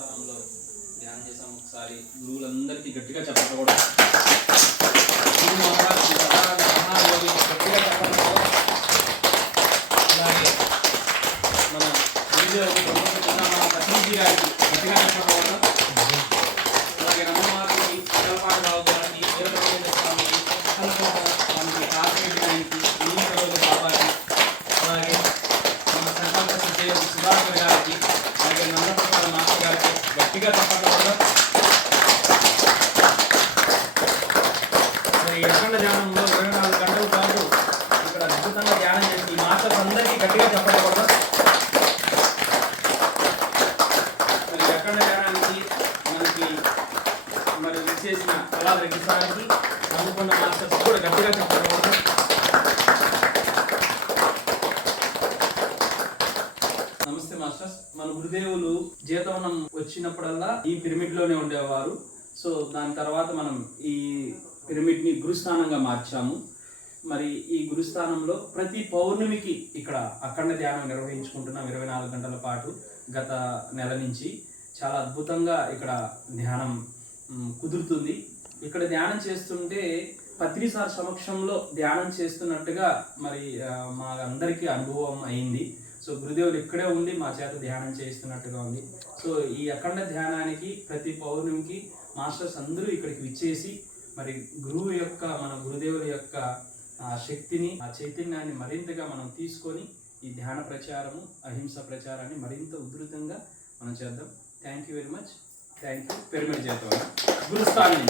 మనం ధ్యానం చేసాం ఒకసారి గురువులందరికీ గట్టిగా చెప్పడం కూడా. గట్టిగా చెప్పడం అలాగే మన గారికి గట్టిగా గట్టిగా తప్పకుండా మరి అఖండ ధ్యానంలో ఇరవై నాలుగు గంటల పాటు ఇక్కడ అద్భుతంగా ధ్యానం చేసి ఈ మాస్టర్స్ అందరికీ గట్టిగా చెప్పకూడదు మరి అఖండ ధ్యానానికి మనకి మరి విచ్చేసిన కళాల రెడ్డి సార్కి అనుకున్న మాస్టర్స్ కూడా గట్టిగా చెప్పకూడదు నమస్తే మాస్టర్స్. మన గురుదేవులు జీతవనం వచ్చినప్పుడల్లా ఈ పిరమిడ్లోనే ఉండేవారు. సో దాని తర్వాత మనం ఈ పిరమిడ్ని గురుస్థానంగా మార్చాము. మరి ఈ గురుస్థానంలో ప్రతి పౌర్ణమికి ఇక్కడ అఖండ ధ్యానం నిర్వహించుకుంటున్నాం ఇరవై నాలుగు గంటల పాటు గత నెల నుంచి. చాలా అద్భుతంగా ఇక్కడ ధ్యానం కుదురుతుంది. ఇక్కడ ధ్యానం చేస్తుంటే పత్రిసార్ సమక్షంలో ధ్యానం చేస్తున్నట్టుగా మరి మా అందరికీ అనుభవం అయింది. సో గురుదేవుడు ఇక్కడే ఉండి మా చేత ధ్యానం చేయిస్తున్నట్టుగా ఉంది. సో ఈ అఖండ ధ్యానానికి ప్రతి పౌర్ణమికి మాస్టర్స్ అందరూ ఇక్కడికి విచ్చేసి మరి గురువు యొక్క మన గురుదేవుల యొక్క ఆ శక్తిని ఆ చైతన్యాన్ని మరింతగా మనం తీసుకొని ఈ ధ్యాన ప్రచారము అహింస ప్రచారాన్ని మరింత ఉధృతంగా మనం చేద్దాం. Thank you very much thank you Perumal చేద్దాం. గురుస్థానం